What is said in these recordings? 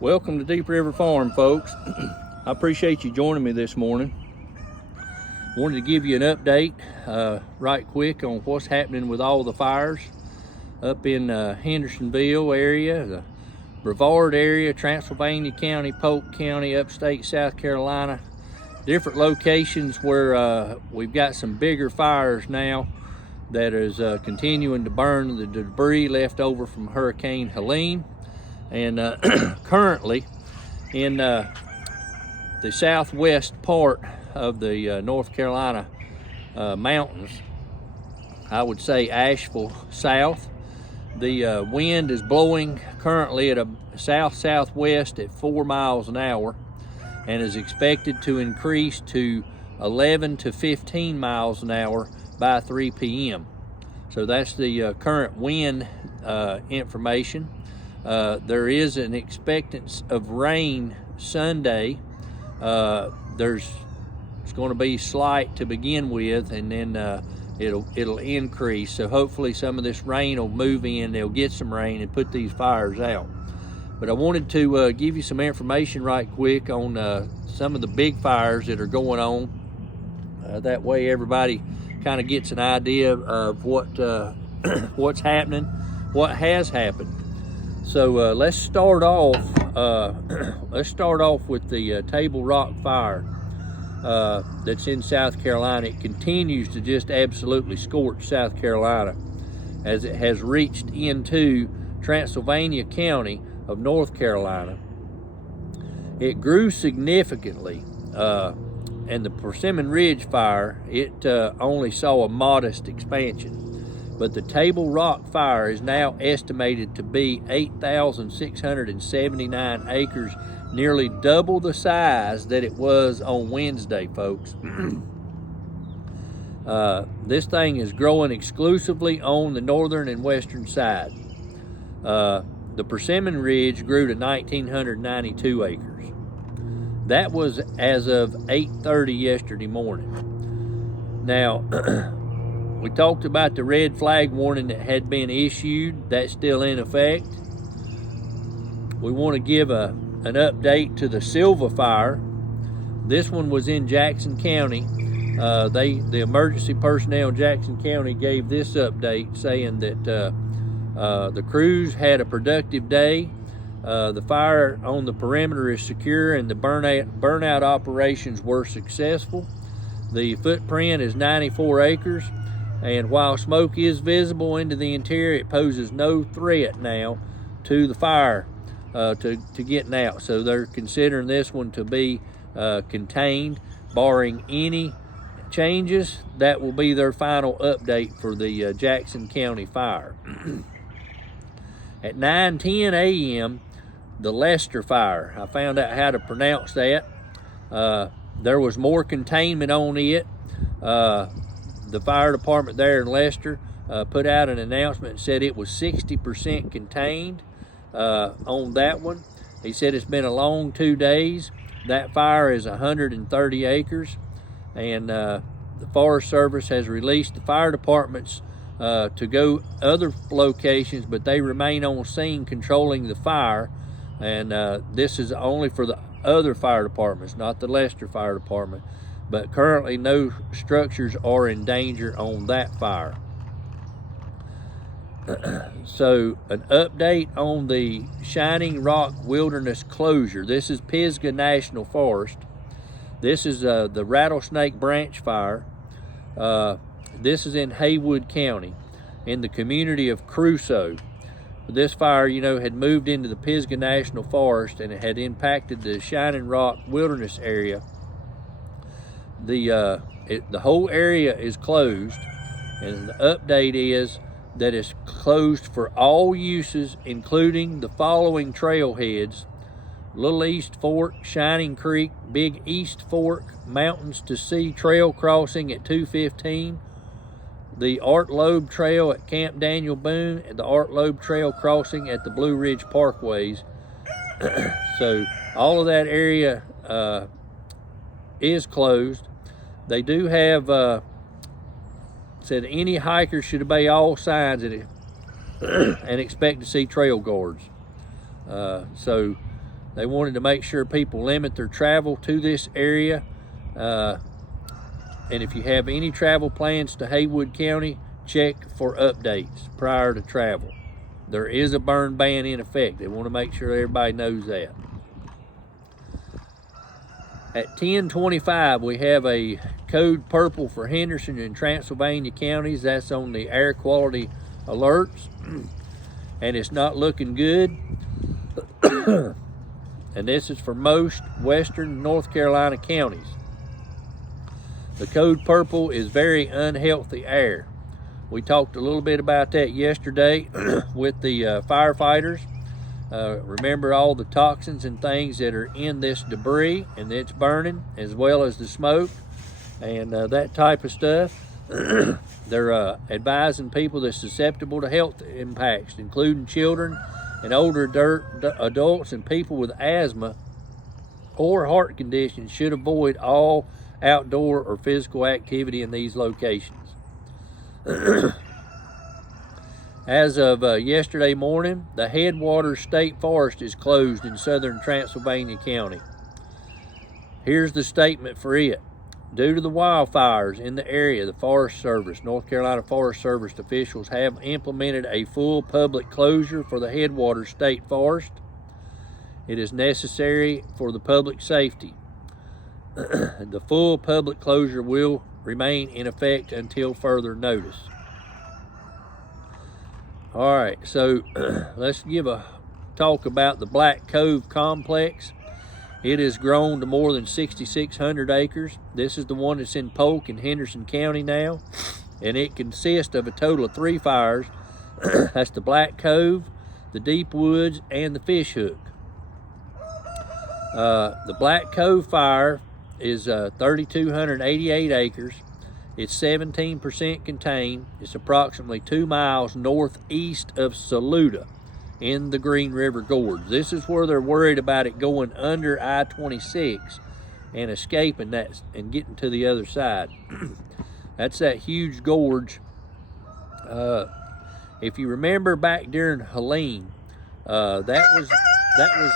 Welcome to Deep River Farm, folks. I appreciate you joining me this morning. Wanted to give you an update right quick on what's happening with all the fires up in Hendersonville area, the Brevard area, Transylvania County, Polk County, upstate South Carolina. Different locations where we've got some bigger fires now that is continuing to burn the debris left over from Hurricane Helene. And currently in the southwest part of the North Carolina mountains, I would say Asheville south, the wind is blowing currently at a south-southwest at 4 miles an hour and is expected to increase to 11 to 15 miles an hour by 3 p.m. So that's the current wind information. There is an expectance of rain Sunday. It's going to be slight to begin with, and then it'll increase. So hopefully some of this rain will move in. They'll get some rain and put these fires out. But I wanted to give you some information right quick on some of the big fires that are going on. That way everybody kind of gets an idea of what's happening, what has happened. So let's start off with the Table Rock fire that's in South Carolina. It continues to just absolutely scorch South Carolina as it has reached into Transylvania County of North Carolina. It grew significantly, and the Persimmon Ridge fire, it only saw a modest expansion. But the Table Rock fire is now estimated to be 8,679 acres, nearly double the size that it was on Wednesday, folks. This thing is growing exclusively on the northern and western side. The Persimmon Ridge grew to 1,992 acres. That was as of 8:30 yesterday morning. Now, we talked about the red flag warning that had been issued. That's still in effect. We want to give an update to the Silva fire. This one was in Jackson County. The emergency personnel in Jackson County gave this update saying that the crews had a productive day. The fire on the perimeter is secure and the burnout operations were successful. The footprint is 94 acres. And while smoke is visible into the interior, it poses no threat now to the fire to getting out. So they're considering this one to be contained, barring any changes. That will be their final update for the Jackson County fire. At 9:10 a.m., the Lester fire, I found out how to pronounce that. There was more containment on it. The fire department there in Lester put out an announcement and said it was 60% contained on that one. He said it's been a long 2 days. That fire is 130 acres, and the Forest Service has released the fire departments to go other locations, but they remain on scene controlling the fire, and this is only for the other fire departments, not the Lester Fire Department. But currently no structures are in danger on that fire. So an update on the Shining Rock Wilderness closure. This is Pisgah National Forest. This is the Rattlesnake Branch fire. This is in Haywood County in the community of Crusoe. This fire, had moved into the Pisgah National Forest and it had impacted the Shining Rock Wilderness area. The whole area is closed, and the update is that it's closed for all uses, including the following trailheads: Little East Fork, Shining Creek, Big East Fork, Mountains to Sea Trail crossing at 2:15, the Art Loeb Trail at Camp Daniel Boone, and the Art Loeb Trail crossing at the Blue Ridge Parkways. So all of that area is closed. They do have said any hiker should obey all signs and expect to see trail guards. So They wanted to make sure people limit their travel to this area. And if you have any travel plans to Haywood County, check for updates prior to travel. There is a burn ban in effect. They want to make sure everybody knows that. At 10:25, we have a code purple for Henderson and Transylvania counties. That's on the air quality alerts, and it's not looking good. And this is for most western North Carolina counties. The code purple is very unhealthy air. We talked a little bit about that yesterday with the firefighters. Remember all the toxins and things that are in this debris and it's burning, as well as the smoke and that type of stuff. They're advising people that's susceptible to health impacts, including children and older adults, and people with asthma or heart conditions should avoid all outdoor or physical activity in these locations. As of yesterday morning, the Headwaters State Forest is closed in southern Transylvania County. Here's the statement for it. Due to the wildfires in the area, the Forest Service, North Carolina Forest Service officials have implemented a full public closure for the Headwaters State Forest. It is necessary for the public safety. The full public closure will remain in effect until further notice. All right, so let's give a talk about the Black Cove complex. It has grown to more than 6,600 acres. This is the one that's in Polk and Henderson County now, and it consists of a total of 3 fires. That's the Black Cove, the Deep Woods, and the Fish Hook. The Black Cove fire is 3,288 acres. It's 17% contained. It's approximately 2 miles northeast of Saluda in the Green River Gorge. This is where they're worried about it going under I-26 and escaping that and getting to the other side. That's that huge gorge. If you remember back during Helene, that was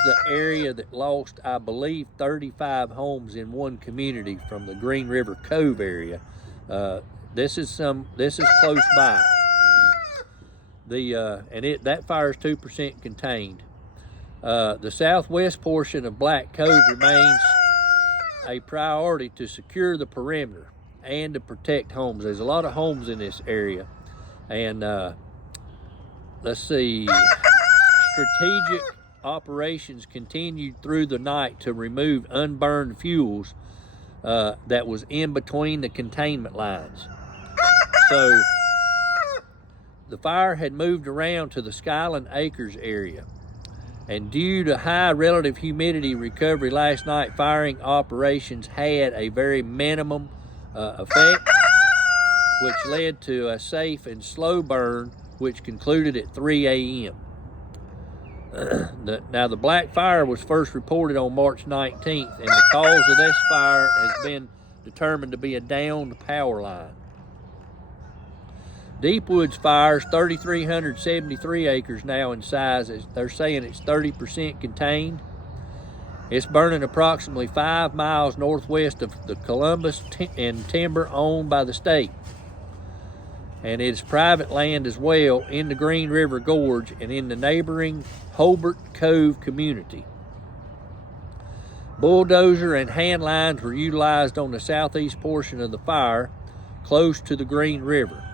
the area that lost, I believe, 35 homes in one community from the Green River Cove area. This is close by. That fire is 2% contained. The southwest portion of Black Cove remains a priority to secure the perimeter and to protect homes. There's a lot of homes in this area, and let's see. Strategic operations continued through the night to remove unburned fuels that was in between the containment lines. So the fire had moved around to the Skyland Acres area, and due to high relative humidity recovery last night, firing operations had a very minimum effect, which led to a safe and slow burn, which concluded at 3 a.m. Now, the black fire was first reported on March 19th, and the cause of this fire has been determined to be a downed power line. Deep Woods fire is 3,373 acres now in size. They're saying it's 30% contained. It's burning approximately 5 miles northwest of the Columbus and timber owned by the state. And it's private land as well in the Green River Gorge and in the neighboring Hobart Cove community. Bulldozer and hand lines were utilized on the southeast portion of the fire, close to the Green River.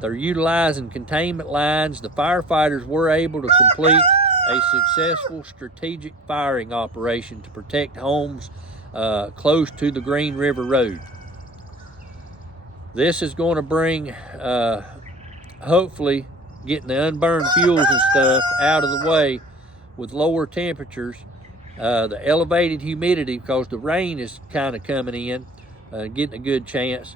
They're utilizing containment lines. The firefighters were able to complete a successful strategic firing operation to protect homes close to the Green River Road. This is going to bring, hopefully, getting the unburned fuels and stuff out of the way with lower temperatures. The elevated humidity, because the rain is kind of coming in, getting a good chance.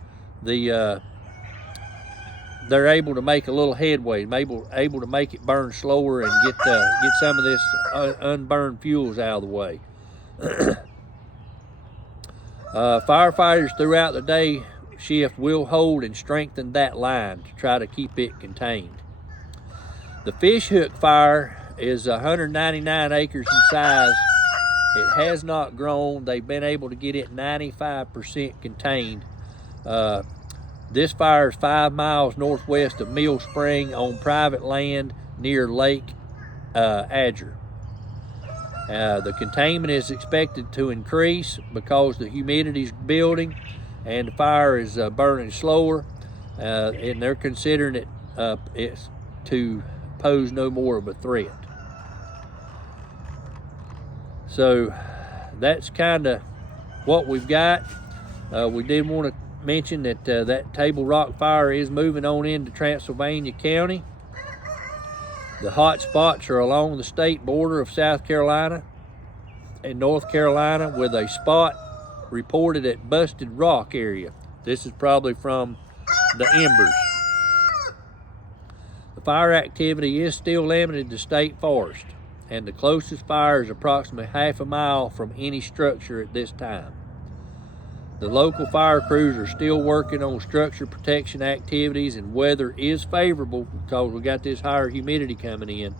They're able to make a little headway, able to make it burn slower and get some of this unburned fuels out of the way. Firefighters throughout the day shift will hold and strengthen that line to try to keep it contained. The Fish Hook fire is 199 acres in size. It has not grown. They've been able to get it 95% contained. This fire is 5 miles northwest of Mill Spring on private land near Lake Adger. The containment is expected to increase because the humidity is building and the fire is burning slower, and they're considering it to pose no more of a threat. So that's kind of what we've got. We did want to mention that that Table Rock fire is moving on into Transylvania County. The hot spots are along the state border of South Carolina and North Carolina, with a spot reported at Busted Rock area. This is probably from the embers. The fire activity is still limited to state forest, and the closest fire is approximately half a mile from any structure at this time. The local fire crews are still working on structure protection activities, and weather is favorable because we got this higher humidity coming in.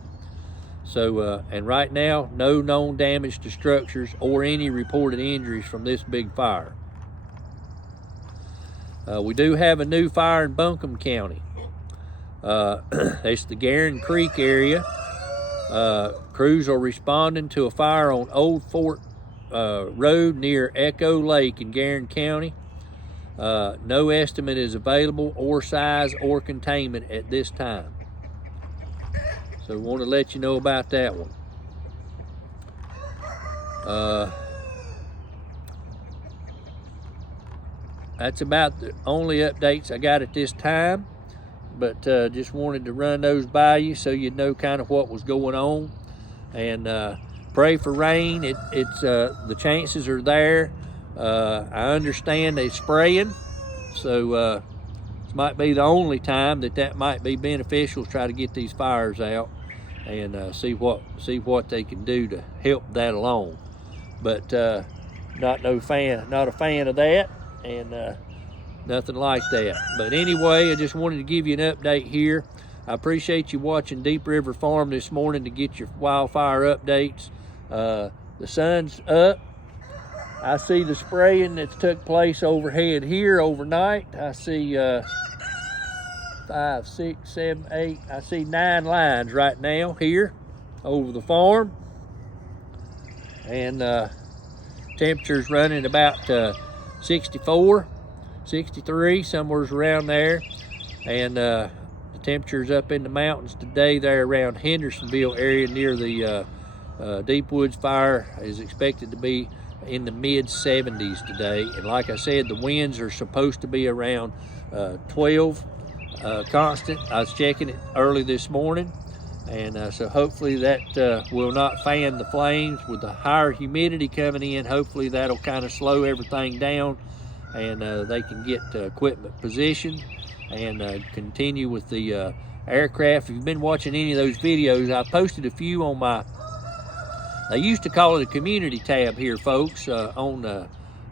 So, and right now, no known damage to structures or any reported injuries from this big fire. We do have a new fire in Buncombe County. It's the Garin Creek area. Crews are responding to a fire on Old Fort Road near Echo Lake in Garin County. No estimate is available or size or containment at this time. So we want to let you know about that one. That's about the only updates I got at this time, but just wanted to run those by you so you'd know kind of what was going on. And pray for rain. It's the chances are there. I understand they're spraying, so this might be the only time that might be beneficial to try to get these fires out and see what they can do to help that along. But not a fan of that, and nothing like that. But anyway, I just wanted to give you an update here. I appreciate you watching Deep River Farm this morning to get your wildfire updates. The sun's up. I see the spraying that's took place overhead here overnight. I see 5, 6, 7, 8. I see 9 lines right now here over the farm. And temperature's running about 64, 63, somewhere around there. And the temperatures up in the mountains today there around Hendersonville area near the Deep Woods fire is expected to be in the mid-70s today. And like I said, the winds are supposed to be around 12 constant. I was checking it early this morning, and so hopefully that will not fan the flames. With the higher humidity coming in, hopefully that'll kind of slow everything down, and they can get equipment positioned and continue with the aircraft. If you've been watching any of those videos, I posted a few on my, they used to call it a community tab here, folks, on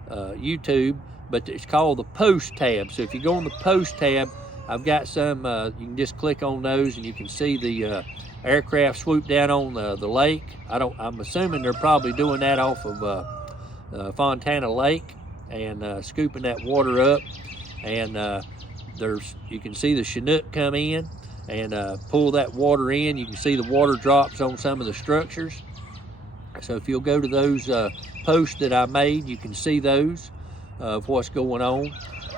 YouTube, but it's called the post tab. So if you go on the post tab, I've got some, you can just click on those and you can see the aircraft swoop down on the lake. I'm assuming they're probably doing that off of Fontana Lake and scooping that water up. And you can see the Chinook come in and pull that water in. You can see the water drops on some of the structures. So if you'll go to those posts that I made, you can see those of what's going on.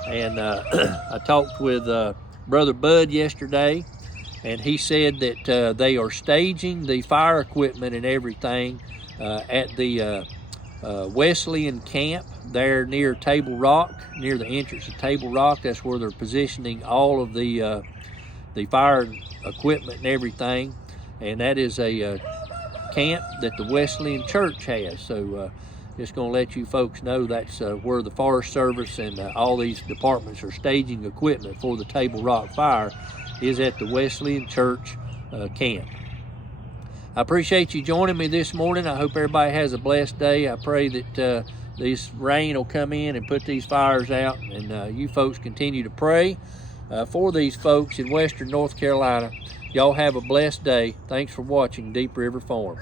And I talked with Brother Bud yesterday, and he said that they are staging the fire equipment and everything at the Wesleyan camp there near Table Rock, near the entrance of Table Rock. That's where they're positioning all of the fire equipment and everything. And that is a camp that the Wesleyan Church has. So just going to let you folks know that's where the Forest Service and all these departments are staging equipment for the Table Rock fire, is at the Wesleyan Church camp. I appreciate you joining me this morning. I hope everybody has a blessed day. I pray that this rain will come in and put these fires out, and you folks continue to pray for these folks in western North Carolina Y'all have a blessed day. Thanks for watching Deep River Farm.